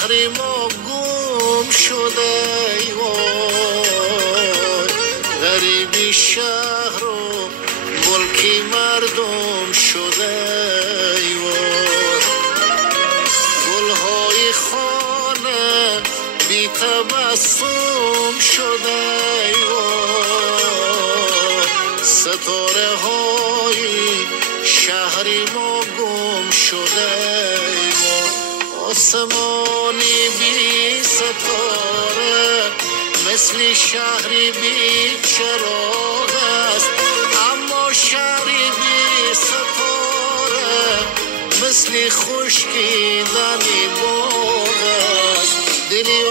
شهر ما گم شده ای وای، غریبی شهر و ملکی مردم شده ای وای، گلهای خانه بی تبسم شده ای وای، ستاره های شهری ما گم شده ای وای، آسمانی بی ستاره مثل شهری بی چراغ است، اما شهری بی ستاره مثل خشکیدنی باغ است. دلی